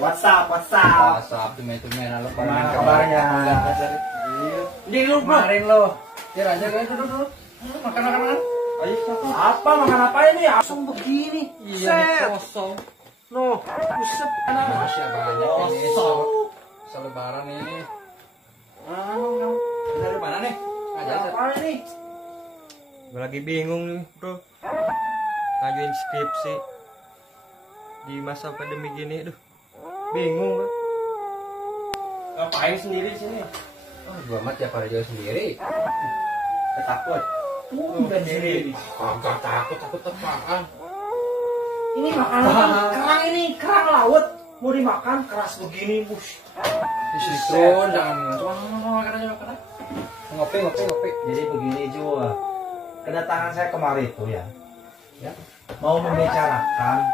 WhatsApp tumen-tumen lo Gimana kabarnya? Di lu bro. Kemarin lo. Kira aja kan dulu. Makan. Ayo satu. Apa makan apa ini? Langsung begini. Iya kosong. No, buset. Masih banyak ini. Selebaran ini. Dari mana nih? Apa ini? Gue lagi bingung nih bro, ngajuin skripsi di masa pandemi gini, bingung gue. Ngapain sendiri di sini? Gua mah tiap hari jauh sendiri. Takut. Bukan sendiri. Kagak takut apaan? Ini makanan kerang ini, kerang laut. Mau dimakan keras begini, bus. Di situ jangan makan aja. Ngopi. Jadi begini juga. Kedatangan saya kemarin itu ya, mau membicarakan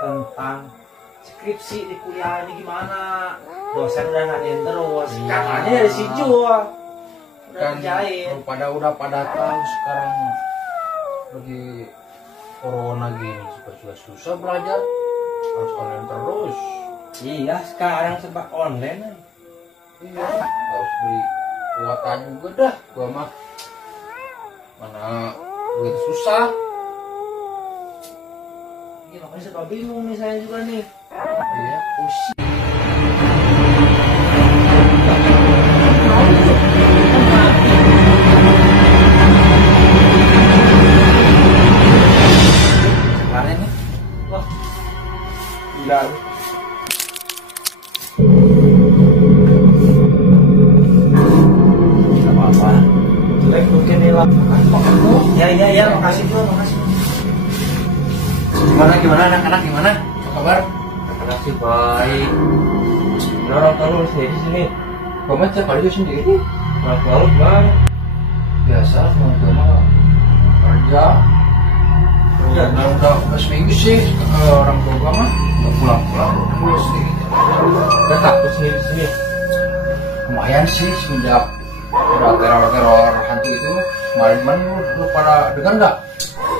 tentang skripsi di kuliah ini gimana. Dosen udah nanyain terus, katanya dari si Jua udah Kan kerjain. udah pada tahu sekarang lagi corona gini, juga susah belajar, harus online terus. Iya, sekarang serba online. Iya, harus beli kuota juga dah, gua mah. Mana begitu susah. Iya, makanya serba bingung nih saya juga nih. Iya, pusing. Kemarin nih, wah, gila. Gak apa-apa. Jelek mungkin nih lah. Ya, makasih juga, makasih. Gimana anak-anak gimana? Apa kabar? Makasih baik. Orang tua lu sendiri di sini. Gua mah tiap hari juga sendiri. Orang tua lu gimana? Biasa, gua mah kerja. Udah seminggu sih orang tua gua mah udah pulang gua sendiri. Gak takut sendiri di sini. Lumayan sih semenjak udah teror hantu itu kemarin lu pada dengar nggak?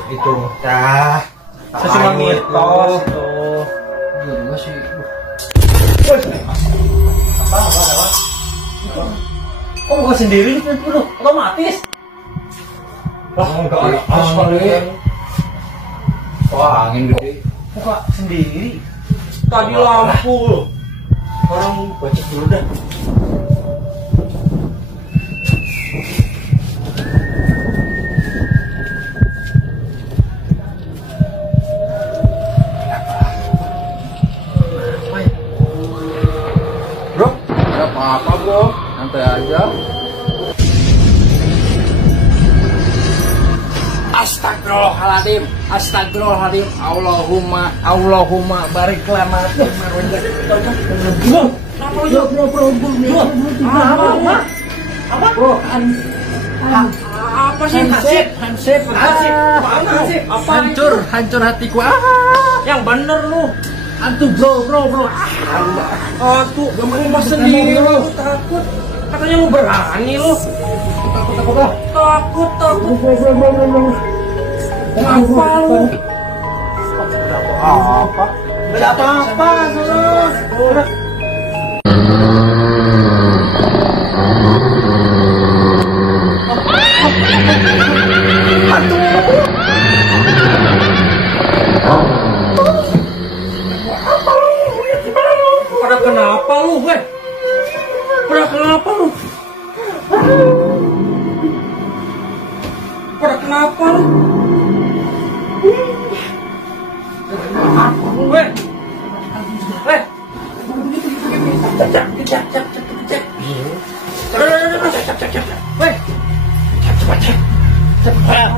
Itu saya cuma mitos itu. Iya juga sih. Apa? Kok gua sendiri dulu otomatis? Enggak ada as kali. Wah, angin gede. Buka sendiri. Tadi lampu loh. Orang baca dulu dah. Bro, ada apa-apa bro? Santai aja. Astagfirullahaladzim. Allahumma barik lana. Apa? Bro, apa sih hansip? Hancur hatiku. Yang bener lu. Hantu bro. Tuh, gak sendiri lu. Takut. Katanya lu berani lu. Takut. Kenapa lu? Apa? Gak apa-apa. Kenapa lu, weh? Kenapa lu? Weh. Cek. Weh. Cepat.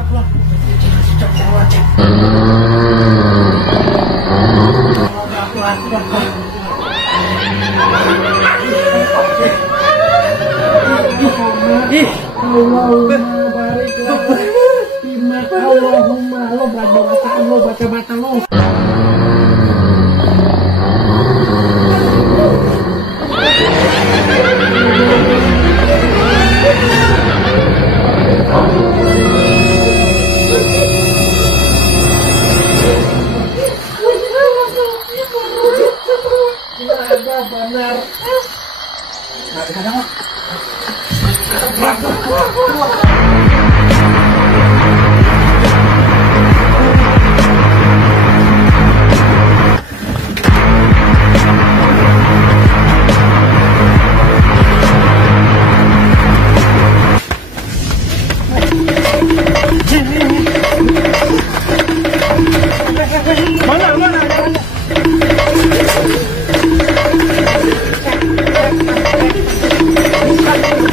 Allahumma lo baca lo. Mana?